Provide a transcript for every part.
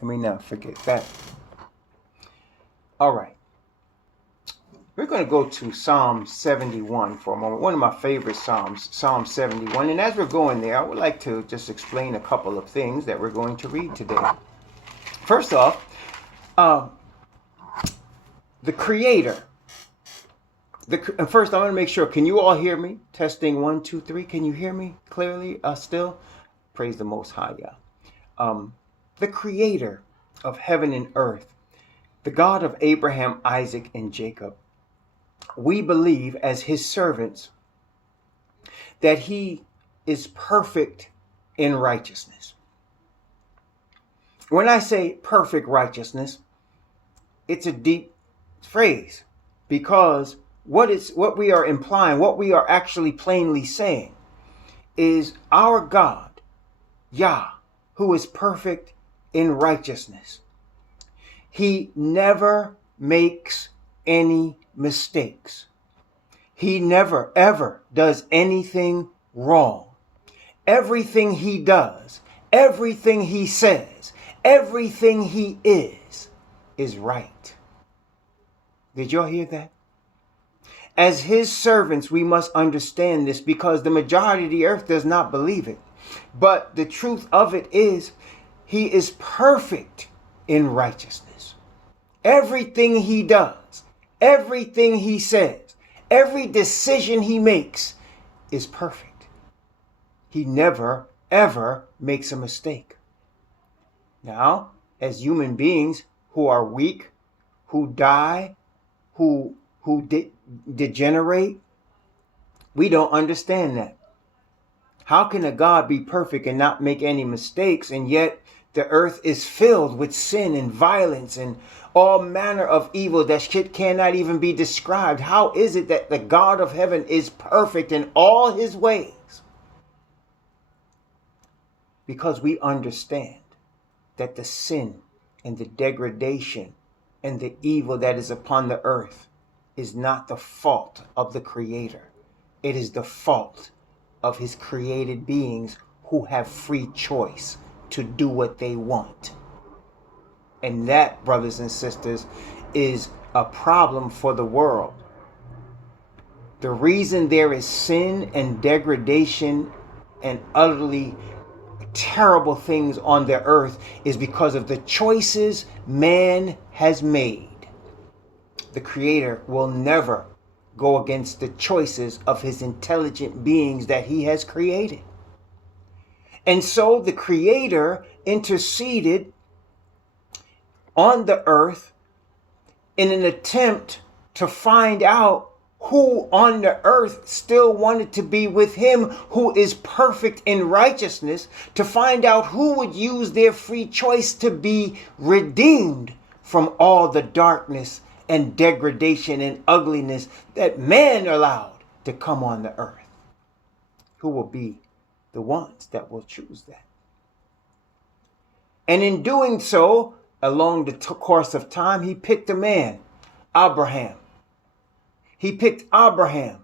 Let me not forget that. All right. We're going to go to Psalm 71 for a moment. One of my favorite Psalms, Psalm 71. And as we're going there, I would like to just explain a couple of things that we're going to read today. First off, the Creator. First, I want to make sure, can you all hear me? Testing 1, 2, 3. Can you hear me clearly still? Praise the Most High, yeah. The Creator of heaven and earth, the God of Abraham, Isaac, and Jacob. We believe as his servants that he is perfect in righteousness. When I say perfect righteousness, it's a deep phrase, because what we are implying, what we are actually plainly saying is our God, Yah, who is perfect in righteousness. He never makes any mistakes. He never, ever does anything wrong. Everything he does, everything he says, everything he is right. Did y'all hear that? As his servants, we must understand this, because the majority of the earth does not believe it. But the truth of it is, he is perfect in righteousness. Everything he does, everything he says, every decision he makes is perfect. He never, ever makes a mistake. Now, as human beings who are weak, who die, who degenerate, we don't understand that. How can a God be perfect and not make any mistakes, and yet the earth is filled with sin and violence and all manner of evil that shit cannot even be described? How is it that the God of heaven is perfect in all his ways? Because we understand that the sin and the degradation and the evil that is upon the earth is not the fault of the Creator. It is the fault of his created beings who have free choice to do what they want. And that, brothers and sisters, is a problem for the world. The reason there is sin and degradation and utterly terrible things on the earth is because of the choices man has made. The Creator will never go against the choices of his intelligent beings that he has created. And so the Creator interceded on the earth in an attempt to find out who on the earth still wanted to be with him, who is perfect in righteousness, to find out who would use their free choice to be redeemed from all the darkness and degradation and ugliness that man allowed to come on the earth. Who will be the ones that will choose that? And in doing so, along the course of time, he picked a man, Abraham. He picked Abraham.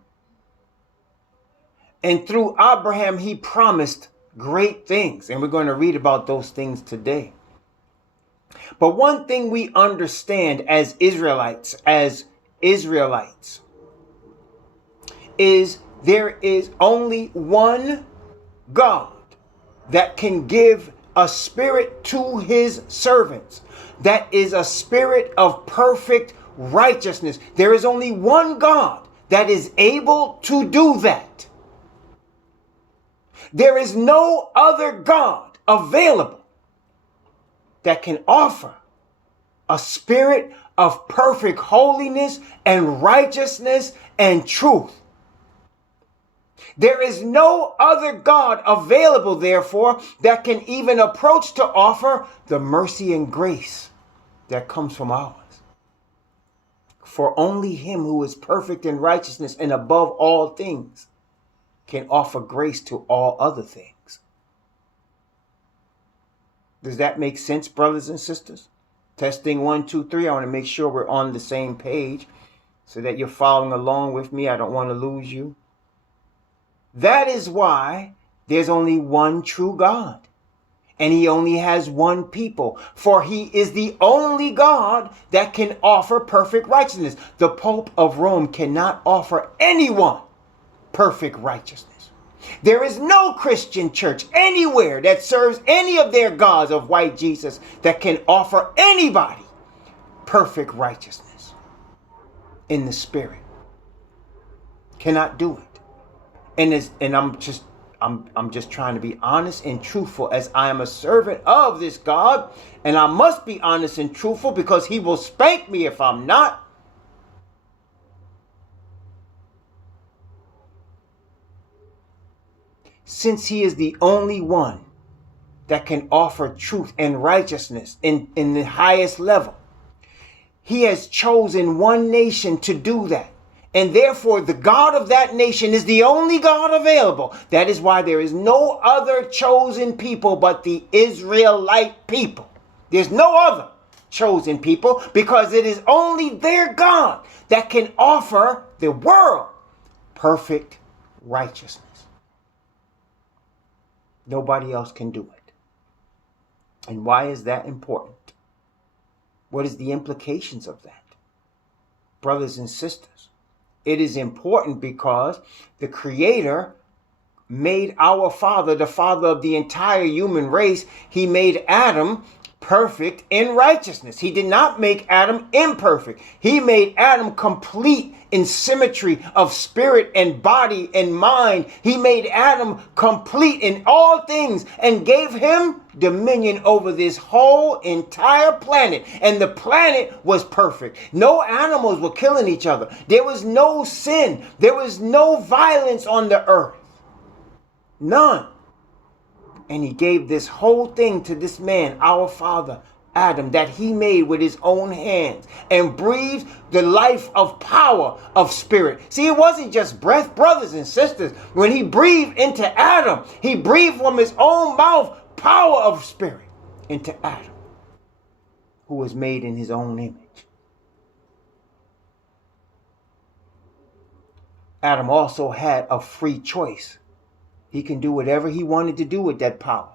And through Abraham, he promised great things. And we're going to read about those things today. But one thing we understand as Israelites, is there is only one God that can give a spirit to his servants. That is a spirit of perfect righteousness. There is only one God that is able to do that. There is no other God available that can offer a spirit of perfect holiness and righteousness and truth. There is no other God available, therefore, that can even approach to offer the mercy and grace that comes from ours. For only him who is perfect in righteousness and above all things can offer grace to all other things. Does that make sense, brothers and sisters? Testing 1, 2, 3. I want to make sure we're on the same page so that you're following along with me. I don't want to lose you. That is why there's only one true God. And he only has one people, for he is the only God that can offer perfect righteousness. The Pope of Rome cannot offer anyone perfect righteousness. There is no Christian church anywhere that serves any of their gods of white Jesus that can offer anybody perfect righteousness in the spirit. Cannot do it. And I'm just trying to be honest and truthful, as I am a servant of this God, and I must be honest and truthful because he will spank me if I'm not. Since he is the only one that can offer truth and righteousness in the highest level, he has chosen one nation to do that. And therefore, the God of that nation is the only God available. That is why there is no other chosen people but the Israelite people. There's no other chosen people, because it is only their God that can offer the world perfect righteousness. Nobody else can do it. And why is that important? What is the implications of that? Brothers and sisters, it is important because the Creator made our Father, the Father of the entire human race. He made Adam perfect in righteousness. He did not make Adam imperfect. He made Adam complete in symmetry of spirit and body and mind. He made Adam complete in all things and gave him dominion over this whole entire planet. And the planet was perfect. No animals were killing each other. There was no sin. There was no violence on the earth. None. And he gave this whole thing to this man, our father, Adam, that he made with his own hands, and breathed the life of power of spirit. See, it wasn't just breath, brothers and sisters. When he breathed into Adam, he breathed from his own mouth power of spirit into Adam, who was made in his own image. Adam also had a free choice. He can do whatever he wanted to do with that power.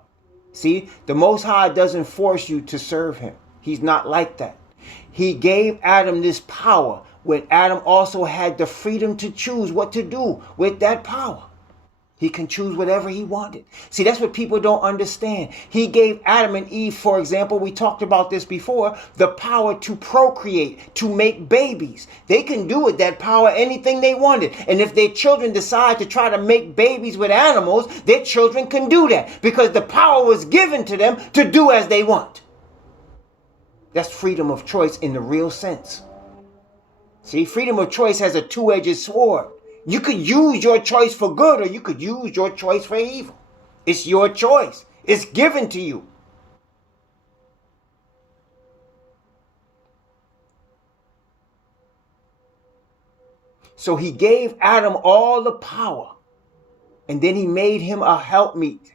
See, the Most High doesn't force you to serve him. He's not like that. He gave Adam this power when Adam also had the freedom to choose what to do with that power. He can choose whatever he wanted. See, that's what people don't understand. He gave Adam and Eve, for example, we talked about this before, the power to procreate, to make babies. They can do with that power anything they wanted. And if their children decide to try to make babies with animals, their children can do that because the power was given to them to do as they want. That's freedom of choice in the real sense. See, freedom of choice has a two-edged sword. You could use your choice for good, or you could use your choice for evil. It's your choice. It's given to you. So he gave Adam all the power, and then he made him a helpmeet,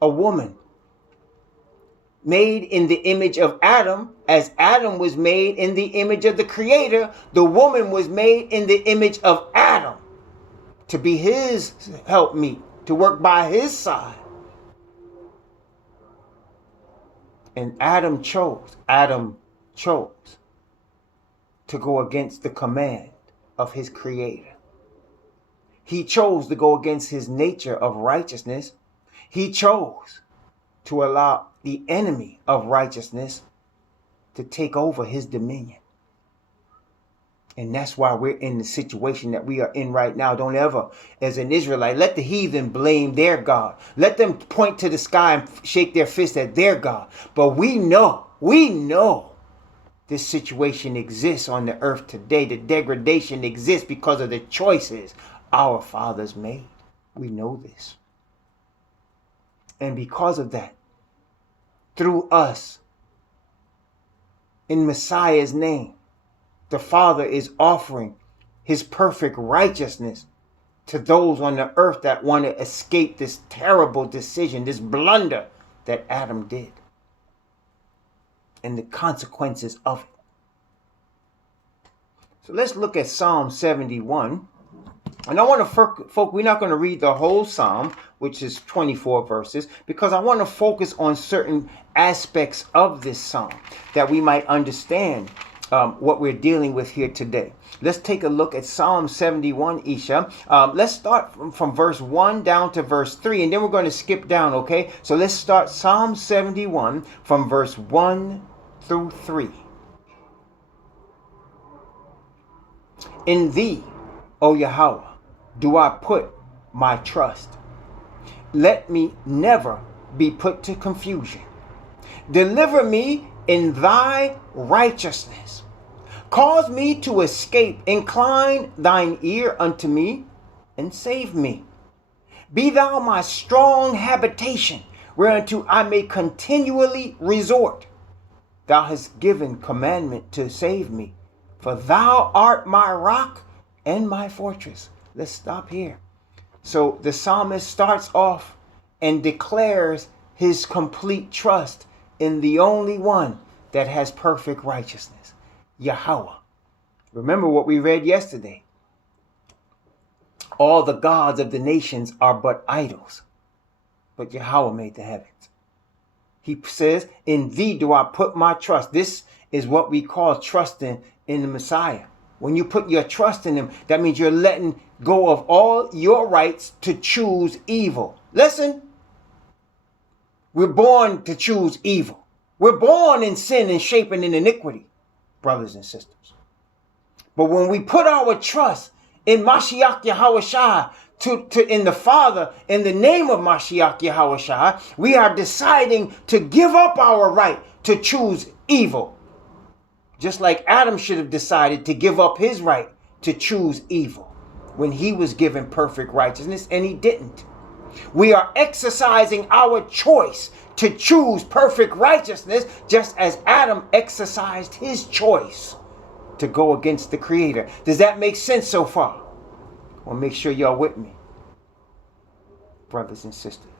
a woman, made in the image of Adam. As Adam was made in the image of the Creator, the woman was made in the image of Adam to be his helpmeet, to work by his side. And Adam chose to go against the command of his Creator. He chose to go against his nature of righteousness. He chose to allow the enemy of righteousness to take over his dominion. And that's why we're in the situation that we are in right now. Don't ever, as an Israelite, let the heathen blame their God. Let them point to the sky and shake their fist at their God. But we know this situation exists on the earth today. The degradation exists because of the choices our fathers made. We know this. And because of that, through us, in Messiah's name, the Father is offering his perfect righteousness to those on the earth that want to escape this terrible decision, this blunder that Adam did, and the consequences of it. So let's look at Psalm 71. And I want to we're not going to read the whole Psalm. which is 24 verses, because I want to focus on certain aspects of this psalm that we might understand what we're dealing with here today. Let's take a look at Psalm 71, Isha. Let's start from verse 1 down to verse 3, and then we're going to skip down, okay? So let's start Psalm 71 from verse 1 through 3. In thee, O Yahweh, do I put my trust. Let me never be put to confusion. Deliver me in thy righteousness. Cause me to escape. Incline thine ear unto me and save me. Be thou my strong habitation, whereunto I may continually resort. Thou hast given commandment to save me, for thou art my rock and my fortress. Let's stop here. So the psalmist starts off and declares his complete trust in the only one that has perfect righteousness, Yahweh. Remember what we read yesterday. All the gods of the nations are but idols, but Yahweh made the heavens. He says, in thee do I put my trust. This is what we call trusting in the Messiah. When you put your trust in him, that means you're letting go of all your rights to choose evil. Listen, we're born to choose evil. We're born in sin and shapen in iniquity, brothers and sisters. But when we put our trust in Mashiach Yahushua, in the Father, in the name of Mashiach Yahushua, we are deciding to give up our right to choose evil. Just like Adam should have decided to give up his right to choose evil when he was given perfect righteousness, and he didn't. We are exercising our choice to choose perfect righteousness, just as Adam exercised his choice to go against the Creator. Does that make sense so far? Well, make sure y'all with me, brothers and sisters.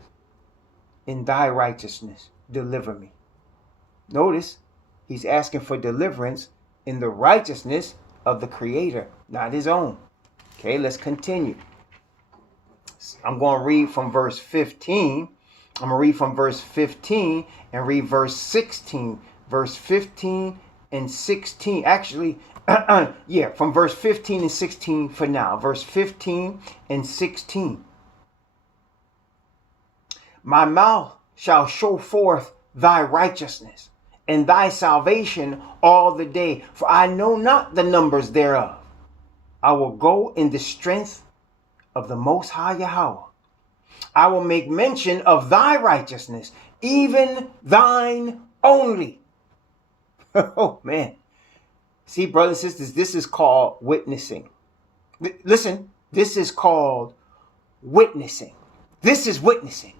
In thy righteousness, deliver me. Notice, he's asking for deliverance in the righteousness of the Creator, not his own. Okay, let's continue. I'm going to read from verse 15. I'm going to read from verse 15 and read verse 16. Verse 15 and 16. Actually, from verse 15 and 16 for now. Verse 15 and 16. My mouth shall show forth thy righteousness and thy salvation all the day, for I know not the numbers thereof. I will go in the strength of the Most High Yahweh. I will make mention of thy righteousness, even thine only. Oh, man. See, brothers and sisters, this is called witnessing. Listen, this is called witnessing. This is witnessing.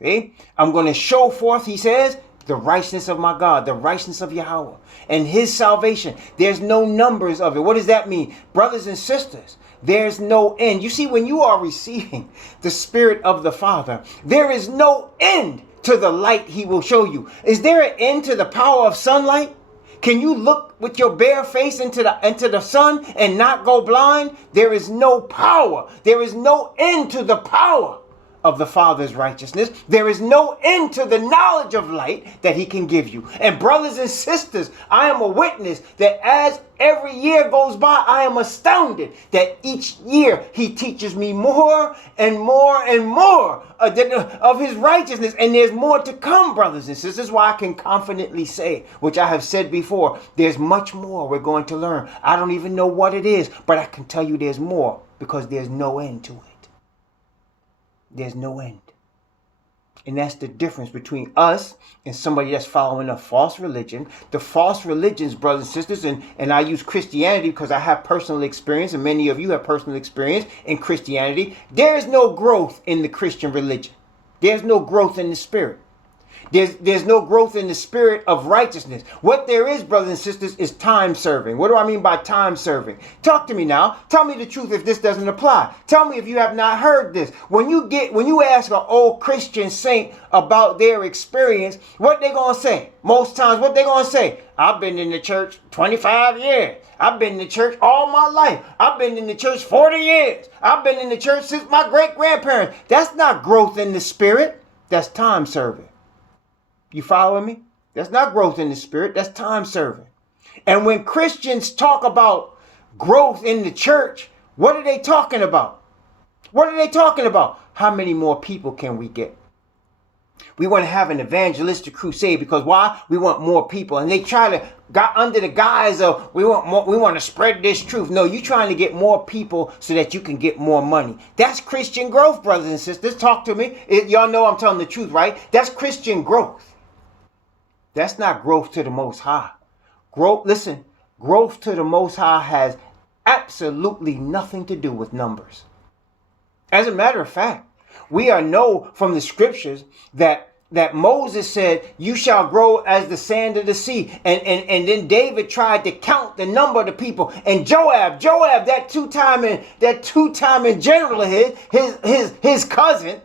See? I'm going to show forth, he says, the righteousness of my God, the righteousness of Yahweh, and his salvation. There's no numbers of it. What does that mean? Brothers and sisters, there's no end. You see, when you are receiving the Spirit of the Father, there is no end to the light he will show you. Is there an end to the power of sunlight? Can you look with your bare face into the sun and not go blind? There is no power. There is no end to the power of the Father's righteousness. There is no end to the knowledge of light that he can give you. And brothers and sisters, I am a witness that as every year goes by, I am astounded that each year he teaches me more and more and more of his righteousness. And there's more to come, brothers and sisters. This is why I can confidently say, which I have said before, there's much more we're going to learn. I don't even know what it is, but I can tell you there's more because there's no end to it. There's no end. And that's the difference between us and somebody that's following a false religion. The false religions, brothers and sisters, and I use Christianity because I have personal experience, and many of you have personal experience in Christianity. There is no growth in the Christian religion. There's no growth in the spirit. There's no growth in the spirit of righteousness. What there is, brothers and sisters, is time serving. What do I mean by time serving? Talk to me now. Tell me the truth if this doesn't apply. Tell me if you have not heard this. When you ask an old Christian saint about their experience, what they gonna say? Most times, what they gonna say? I've been in the church 25 years. I've been in the church all my life. I've been in the church 40 years. I've been in the church since my great-grandparents. That's not growth in the spirit. That's time serving. You following me? That's not growth in the spirit. That's time serving. And when Christians talk about growth in the church, what are they talking about? What are they talking about? How many more people can we get? We want to have an evangelistic crusade because why? We want more people. And they try to got under the guise of we want to spread this truth. No, you're trying to get more people so that you can get more money. That's Christian growth, brothers and sisters. Talk to me. Y'all know I'm telling the truth, right? That's Christian growth. That's not growth to the Most High. Growth to the Most High has absolutely nothing to do with numbers. As a matter of fact, we know from the scriptures that Moses said, you shall grow as the sand of the sea. And then David tried to count the number of the people. And Joab, that two-time general of his cousin,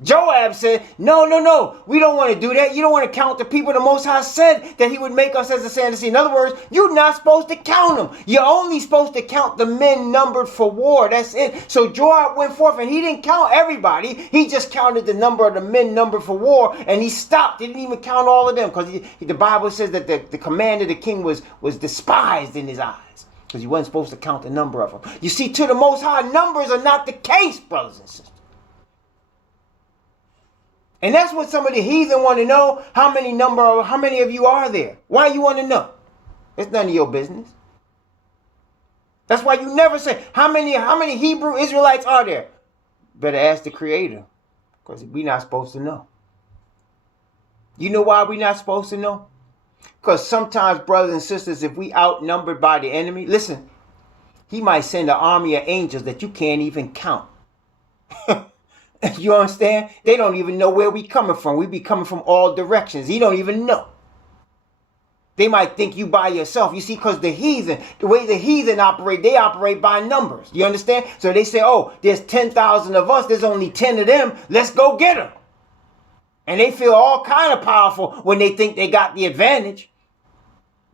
Joab said, no, we don't want to do that. You don't want to count the people. The Most High said that he would make us as the sand of the sea. In other words, you're not supposed to count them. You're only supposed to count the men numbered for war. That's it. So Joab went forth and he didn't count everybody. He just counted the number of the men numbered for war, and he stopped. He didn't even count all of them because the Bible says that the command of the king was despised in his eyes because he wasn't supposed to count the number of them. You see, to the Most High, numbers are not the case, brothers and sisters. And that's what some of the heathen want to know. How many of you are there? Why you want to know? It's none of your business. That's why you never say, how many Hebrew Israelites are there? Better ask the Creator, because we're not supposed to know. You know why we're not supposed to know? Because sometimes, brothers and sisters, if we outnumbered by the enemy, listen, he might send an army of angels that you can't even count. You understand? They don't even know where we coming from. We be coming from all directions. He don't even know. They might think you by yourself. You see, because the way the heathen operate, they operate by numbers. You understand? So they say, oh, there's 10,000 of us. There's only 10 of them. Let's go get them. And they feel all kind of powerful when they think they got the advantage.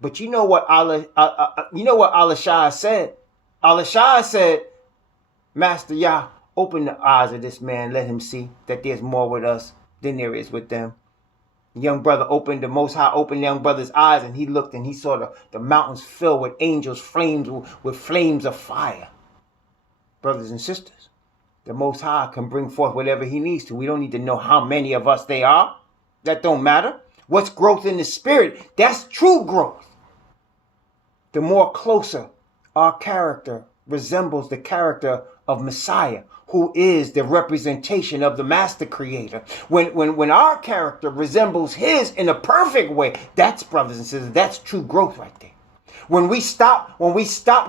But you know what Alashai said? Alashai said, Master Yah, open the eyes of this man. Let him see that there's more with us than there is with them. The Most High opened the young brother's eyes, and he looked and he saw the mountains filled with angels, with flames of fire. Brothers and sisters, the Most High can bring forth whatever he needs to. We don't need to know how many of us they are. That don't matter. What's growth in the spirit? That's true growth. The more closer our character resembles the character of Messiah, who is the representation of the master creator. When our character resembles his in a perfect way, that's, brothers and sisters, that's true growth right there. When we stop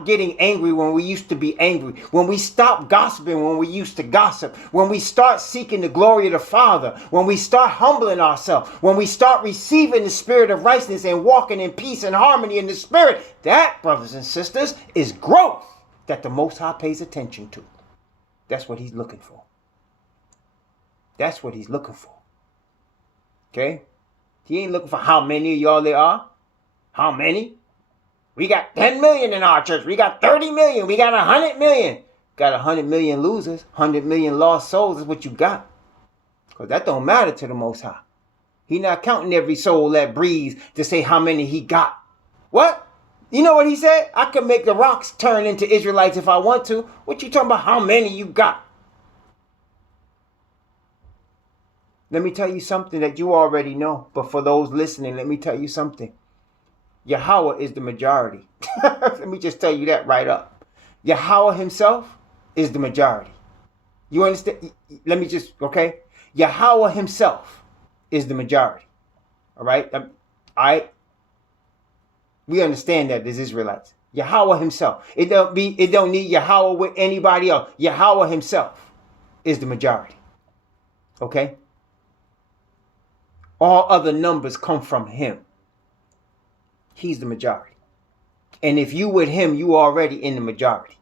getting angry when we used to be angry, when we stop gossiping when we used to gossip, when we start seeking the glory of the Father, when we start humbling ourselves, when we start receiving the spirit of righteousness and walking in peace and harmony in the spirit, that, brothers and sisters, is growth that the Most High pays attention to. That's what he's looking for. That's what he's looking for. Okay? He ain't looking for how many of y'all there are. How many? We got 10 million in our church. We got 30 million. We got 100 million. Got 100 million losers. 100 million lost souls is what you got. Because that don't matter to the Most High. He not counting every soul that breathes to say how many he got. What? You know what he said? I could make the rocks turn into Israelites if I want to. What you talking about how many you got? Let me tell you something that you already know. But for those listening, let me tell you something. Yahweh is the majority. Let me just tell you that right up. Yahweh himself is the majority. You understand? Let me just, okay? Yahweh himself is the majority. All right? We understand that as Israelites. Yahweh himself. It don't need Yahweh with anybody else. Yahweh himself is the majority. Okay? All other numbers come from him. He's the majority. And if you with him, you already in the majority.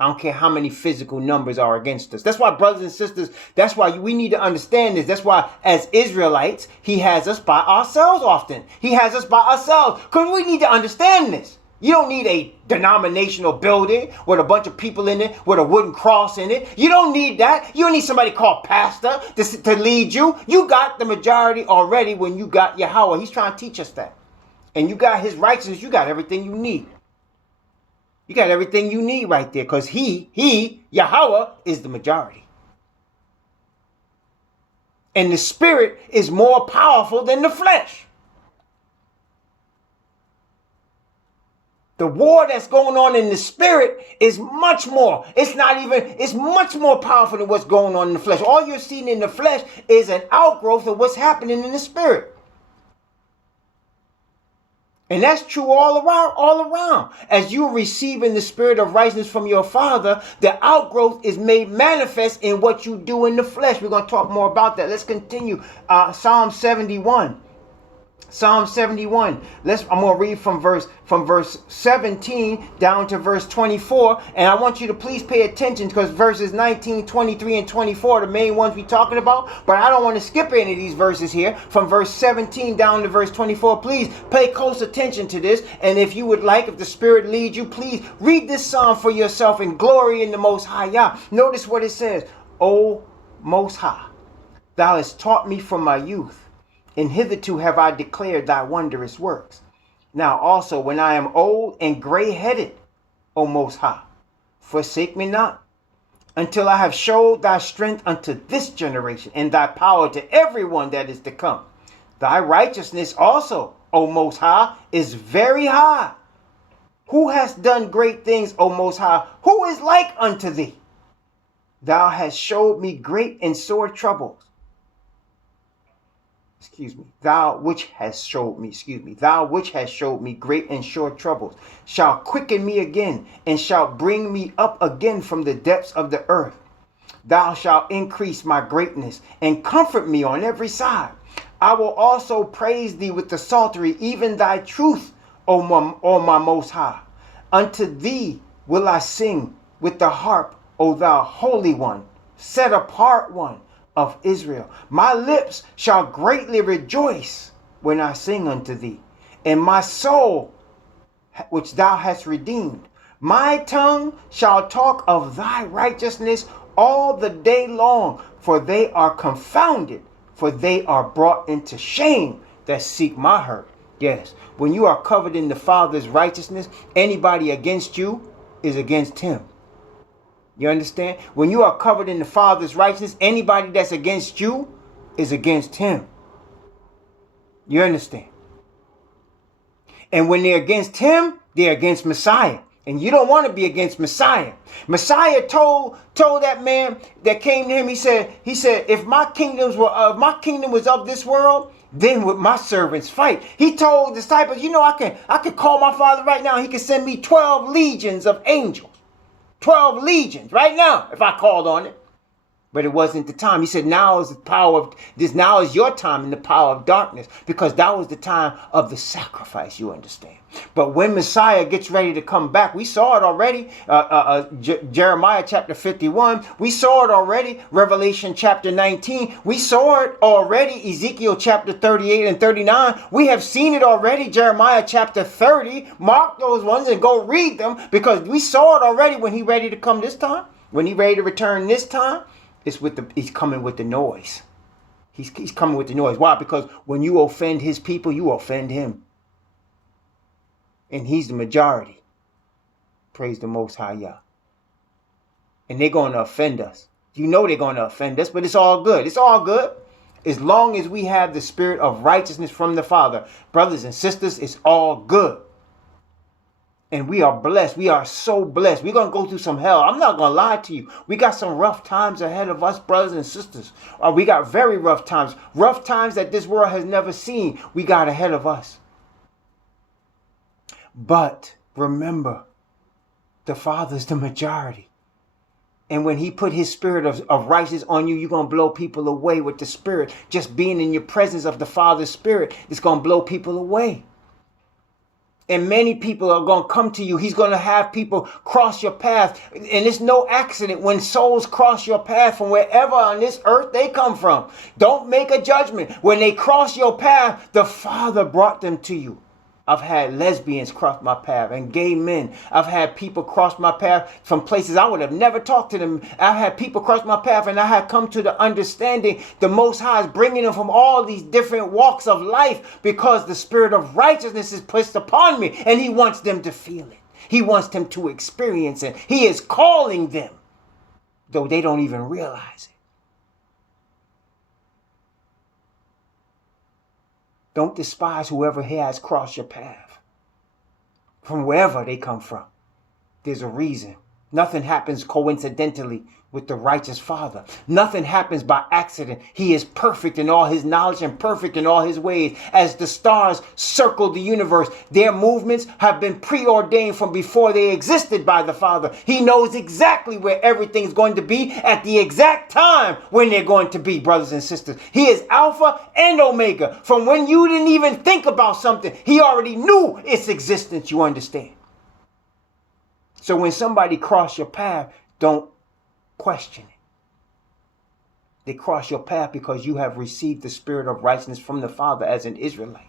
I don't care how many physical numbers are against us. That's why, brothers and sisters, that's why we need to understand this. That's why, as Israelites, he has us by ourselves often. He has us by ourselves because we need to understand this. You don't need a denominational building with a bunch of people in it, with a wooden cross in it. You don't need that. You don't need somebody called pastor to lead you. You got the majority already when you got Yahweh. He's trying to teach us that. And you got his righteousness. You got everything you need. You got everything you need right there because he, Yahweh, is the majority. And the spirit is more powerful than the flesh. The war that's going on in the spirit is much more. It's much more powerful than what's going on in the flesh. All you're seeing in the flesh is an outgrowth of what's happening in the spirit. And that's true all around. As you're receiving the spirit of righteousness from your Father, the outgrowth is made manifest in what you do in the flesh. We're going to talk more about that. Let's continue. Psalm 71. Psalm 71. I'm going to read from verse 17 down to verse 24. And I want you to please pay attention because verses 19, 23, and 24 are the main ones we're talking about. But I don't want to skip any of these verses here. From verse 17 down to verse 24, please pay close attention to this. And if you would like, if the Spirit leads you, please read this psalm for yourself and glory in the Most High Yah. Notice what it says. O Most High, thou hast taught me from my youth, and hitherto have I declared thy wondrous works. Now also when I am old and gray-headed, O Most High, forsake me not, until I have showed thy strength unto this generation, and thy power to everyone that is to come. Thy righteousness also, O Most High, is very high. Who hast done great things, O Most High? Who is like unto thee? Thou hast showed me great and sore troubles. Thou which hast showed me great and sore troubles, shall quicken me again, and shalt bring me up again from the depths of the earth. Thou shalt increase my greatness, and comfort me on every side. I will also praise thee with the psaltery, even thy truth, O my Most High. Unto thee will I sing with the harp, O thou Holy One, set apart one of Israel. My lips shall greatly rejoice when I sing unto thee, and my soul which thou hast redeemed. My tongue shall talk of thy righteousness all the day long, for they are confounded, for they are brought into shame that seek my hurt. Yes, when you are covered in the Father's righteousness, anybody against you is against him. You understand? When you are covered in the Father's righteousness, anybody that's against you is against him. You understand? And when they're against him, they're against Messiah. And you don't want to be against Messiah. Messiah told that man that came to him, he said, if my kingdom was of this world, then would my servants fight. He told disciples, I can call my Father right now. He can send me 12 legions of angels. 12 legions right now if I called on it. But it wasn't the time. He said, now is your time in the power of darkness, because that was the time of the sacrifice, you understand. But when Messiah gets ready to come back, we saw it already, Jeremiah chapter 51. We saw it already, Revelation chapter 19. We saw it already, Ezekiel chapter 38 and 39. We have seen it already, Jeremiah chapter 30. Mark those ones and go read them, because we saw it already when he's ready to come this time. When he's ready to return this time. He's coming with the noise. He's coming with the noise. Why? Because when you offend his people, you offend him. And he's the majority. Praise the Most High Yah. And they're going to offend us. You know they're going to offend us, but it's all good. It's all good. As long as we have the spirit of righteousness from the Father. Brothers and sisters, it's all good. And we are blessed. We are so blessed. We're going to go through some hell. I'm not going to lie to you. We got some rough times ahead of us, brothers and sisters. We got very rough times. Rough times that this world has never seen. We got ahead of us. But remember, the Father's the majority. And when he put his spirit of righteousness on you, you're going to blow people away with the spirit. Just being in your presence of the Father's spirit is going to blow people away. And many people are going to come to you. He's going to have people cross your path. And it's no accident when souls cross your path from wherever on this earth they come from. Don't make a judgment. When they cross your path, the Father brought them to you. I've had lesbians cross my path and gay men. I've had people cross my path from places I would have never talked to them. I've had people cross my path and I had come to the understanding the Most High is bringing them from all these different walks of life because the spirit of righteousness is placed upon me and he wants them to feel it. He wants them to experience it. He is calling them, though they don't even realize it. Don't despise whoever has crossed your path. From wherever they come from. There's a reason. Nothing happens coincidentally with the righteous Father. Nothing happens by accident. He is perfect in all his knowledge and perfect in all his ways. As the stars circle the universe, their movements have been preordained from before they existed by the Father. He knows exactly where everything's going to be at the exact time when they're going to be, brothers and sisters. He is Alpha and Omega. From when you didn't even think about something, he already knew its existence, you understand? So when somebody cross your path, don't question it. They cross your path because you have received the spirit of righteousness from the Father as an Israelite.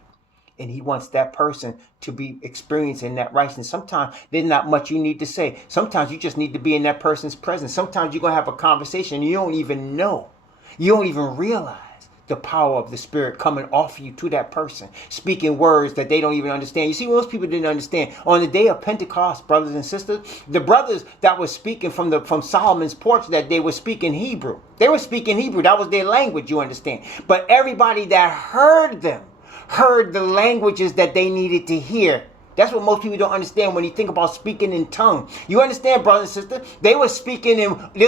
And he wants that person to be experiencing that righteousness. Sometimes there's not much you need to say. Sometimes you just need to be in that person's presence. Sometimes you're going to have a conversation and you don't even know. You don't even realize the power of the Spirit coming off you to that person, speaking words that they don't even understand. You see, most people didn't understand. On the day of Pentecost, brothers and sisters, the brothers that were speaking from Solomon's porch that day were speaking Hebrew. They were speaking Hebrew. That was their language, you understand. But everybody that heard them heard the languages that they needed to hear. That's what most people don't understand when you think about speaking in tongue. You understand, brothers and sisters? They were speaking in, there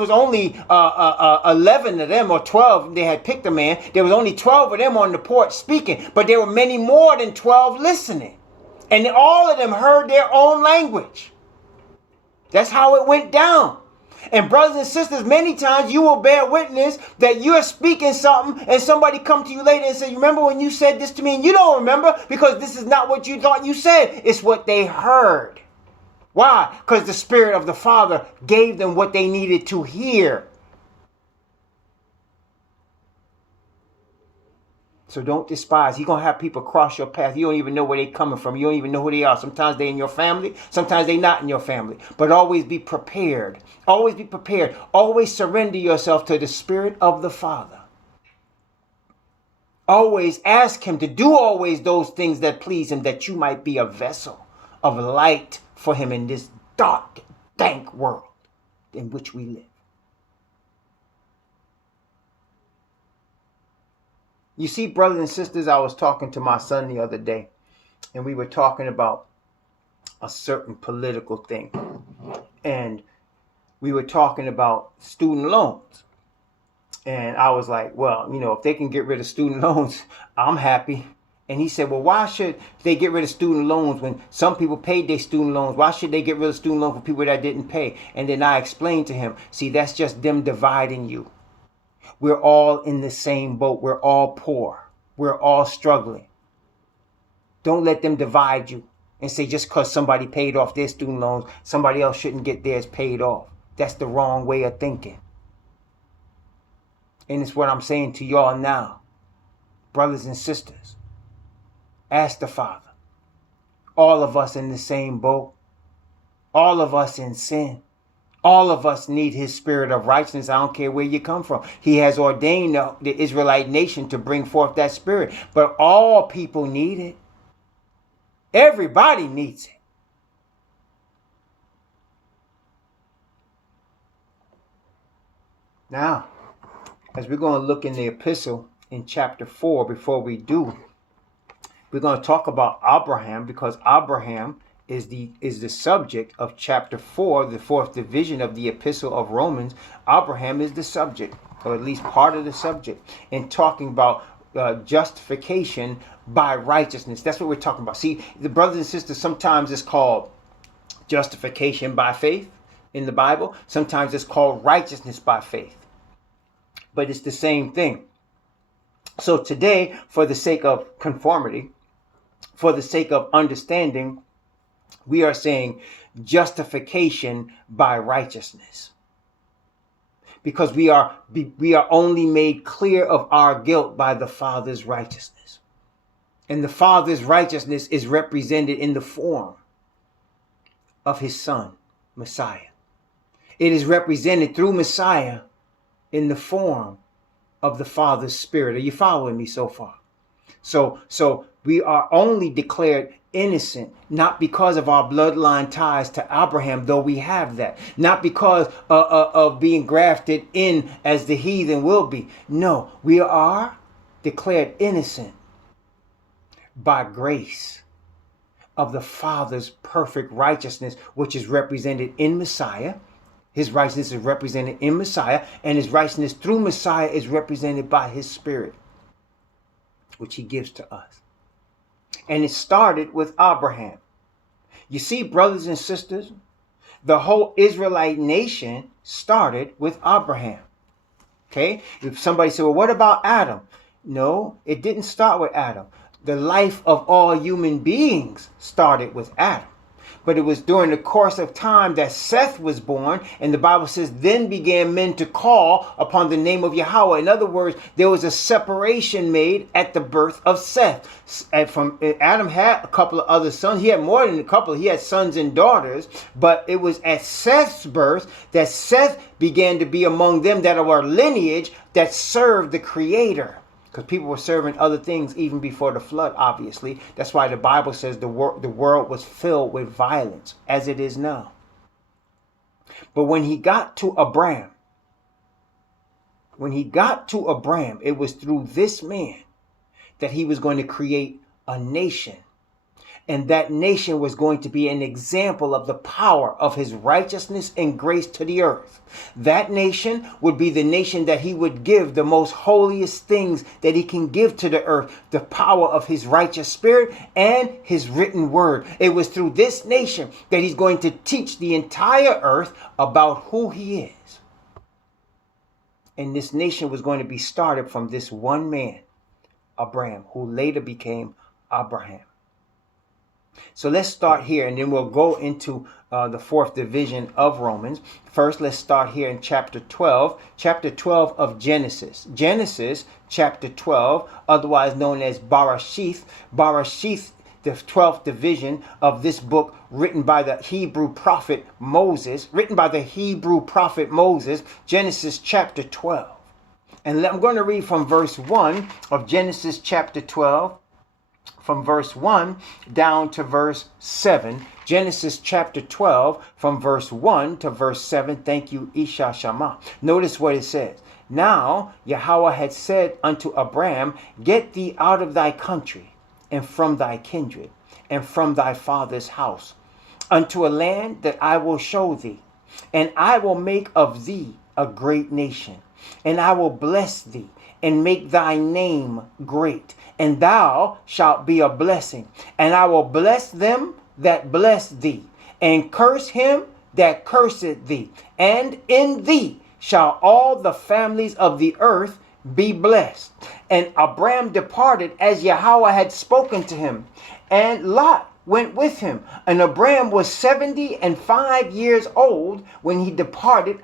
was only 11 of them or 12. They had picked a man. There was only 12 of them on the porch speaking. But there were many more than 12 listening. And all of them heard their own language. That's how it went down. And brothers and sisters, many times you will bear witness that you're speaking something and somebody come to you later and say, you remember when you said this to me? And you don't remember because this is not what you thought you said. It's what they heard. Why? Because the Spirit of the Father gave them what they needed to hear. So don't despise. You're going to have people cross your path. You don't even know where they're coming from. You don't even know who they are. Sometimes they're in your family. Sometimes they're not in your family. But always be prepared. Always be prepared. Always surrender yourself to the Spirit of the Father. Always ask him to do always those things that please him, that you might be a vessel of light for him in this dark, dank world in which we live. You see, brothers and sisters, I was talking to my son the other day, and we were talking about a certain political thing. And we were talking about student loans. And I was like, well, if they can get rid of student loans, I'm happy. And he said, well, why should they get rid of student loans when some people paid their student loans? Why should they get rid of student loans for people that didn't pay? And then I explained to him, see, that's just them dividing you. We're all in the same boat. We're all poor. We're all struggling. Don't let them divide you and say just because somebody paid off their student loans, somebody else shouldn't get theirs paid off. That's the wrong way of thinking. And it's what I'm saying to y'all now. Brothers and sisters, ask the Father. All of us in the same boat. All of us in sin. All of us need his spirit of righteousness. I don't care where you come from. He has ordained the Israelite nation to bring forth that spirit. But all people need it. Everybody needs it. Now, as we're going to look in the epistle in chapter 4, before we do, we're going to talk about Abraham, because Abraham is the subject of chapter 4, the fourth division of the epistle of Romans. Abraham is the subject, or at least part of the subject, in talking about justification by righteousness. That's what we're talking about. See, the brothers and sisters, sometimes it's called justification by faith. in the Bible. Sometimes it's called righteousness by faith. But it's the same thing. So today, for the sake of conformity, for the sake of understanding, we are saying justification by righteousness. Because we are only made clear of our guilt by the Father's righteousness. And the Father's righteousness is represented in the form of his Son, Messiah. It is represented through Messiah in the form of the Father's Spirit. Are you following me so far? So we are only declared innocent, not because of our bloodline ties to Abraham, though we have that. Not because of being grafted in as the heathen will be. No, we are declared innocent by grace of the Father's perfect righteousness, which is represented in Messiah. His righteousness is represented in Messiah, and his righteousness through Messiah is represented by his Spirit, which he gives to us. And it started with Abraham. You see, brothers and sisters, the whole Israelite nation started with Abraham. Okay? If somebody said, well, what about Adam? No, it didn't start with Adam. The life of all human beings started with Adam. But it was during the course of time that Seth was born, and the Bible says, then began men to call upon the name of Yahweh. In other words, there was a separation made at the birth of Seth. Adam had a couple of other sons. He had more than a couple. He had sons and daughters. But it was at Seth's birth that Seth began to be among them that are lineage that served the Creator. Because people were serving other things even before the flood, obviously. That's why the Bible says the world was filled with violence, as it is now. But when he got to Abraham, it was through this man that he was going to create a nation. And that nation was going to be an example of the power of his righteousness and grace to the earth. That nation would be the nation that he would give the most holiest things that he can give to the earth, the power of his righteous spirit and his written word. It was through this nation that he's going to teach the entire earth about who he is. And this nation was going to be started from this one man, Abraham, who later became Abraham. So let's start here, and then we'll go into the fourth division of Romans. First, let's start here in chapter 12 of Genesis. Genesis chapter 12, otherwise known as Barashith. Barashith, the 12th division of this book written by the Hebrew prophet Moses. Genesis chapter 12. And I'm going to read from verse 1 of Genesis chapter 12. From verse 1 down to verse 7. Genesis chapter 12 from verse 1 to verse 7. Thank you, Isha Shama. Notice what it says. Now Yahweh had said unto Abraham, get thee out of thy country and from thy kindred and from thy father's house unto a land that I will show thee. And I will make of thee a great nation. And I will bless thee and make thy name great. And thou shalt be a blessing. And I will bless them that bless thee, and curse him that curseth thee. And in thee shall all the families of the earth be blessed. And Abraham departed as Yahweh had spoken to him. And Lot went with him. And Abraham was 75 years old when he departed